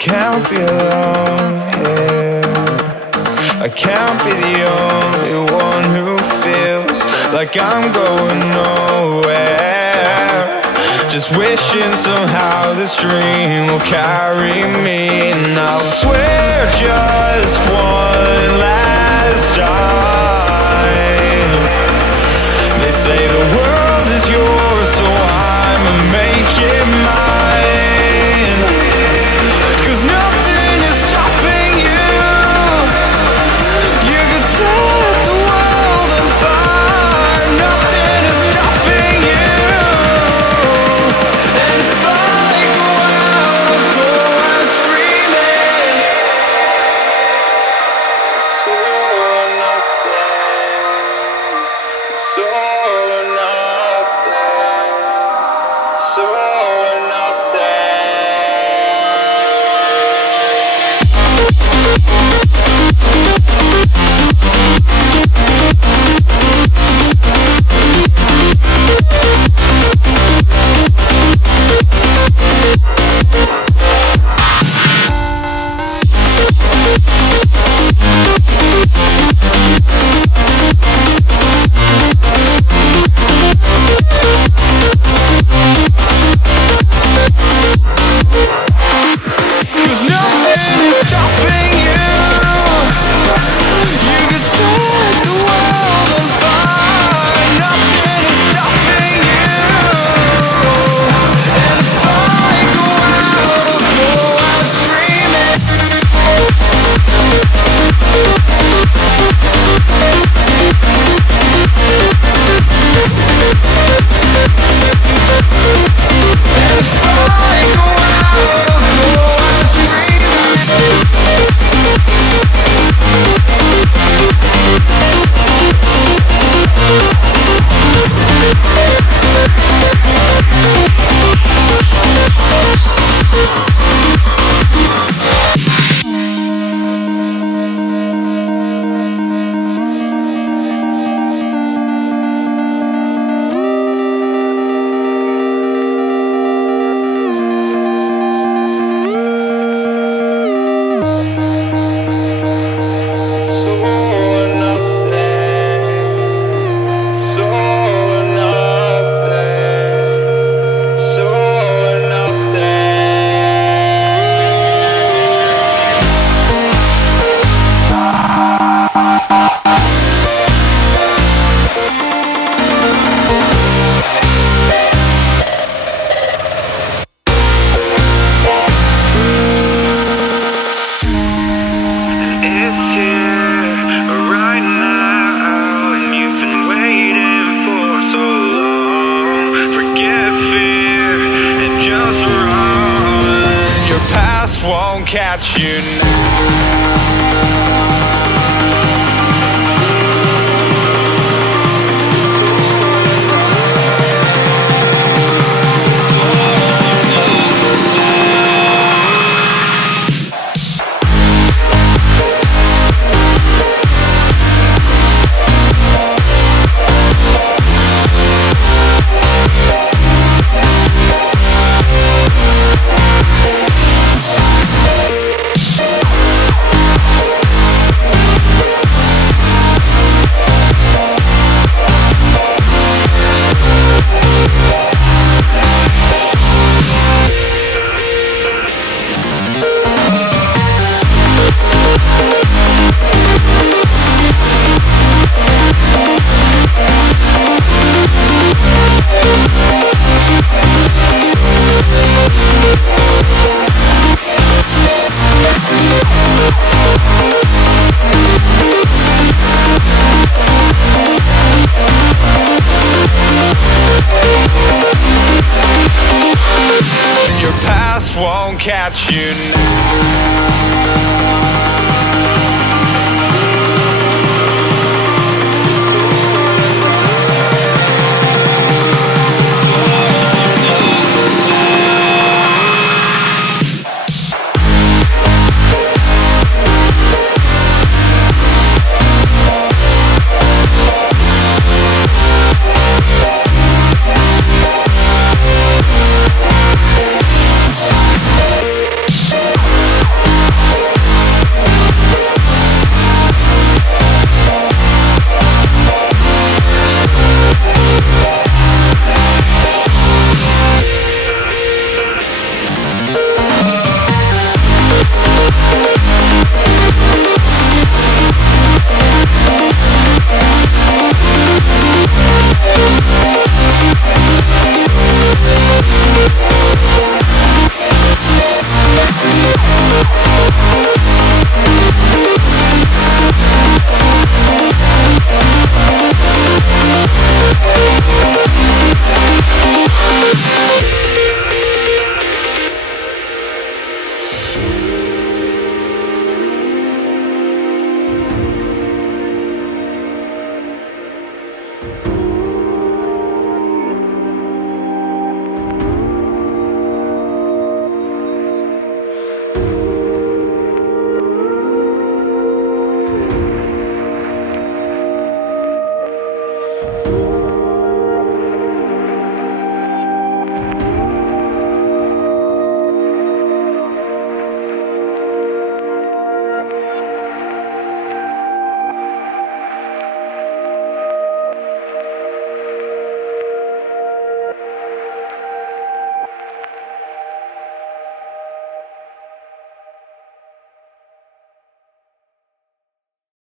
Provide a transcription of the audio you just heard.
can't be alone here. I can't be the only one who feels like I'm going nowhere. Just wishing somehow this dream will carry me. And I'll swear just one last time. They say the world is yours, so I'ma make it mine. 'Cause nothing is stopping you. You could set the world on fire. Nothing is stopping you. And if I go out, I'll go out screaming. It's all or nothing. It's all or nothing. It's all or nothing. Cause nothing is stopping you. You could set the world on fire. Nothing is stopping you. And if I go out, I'll go out screaming. And if I go out, I'll go out screaming. Won't catch you now. Won't catch you now.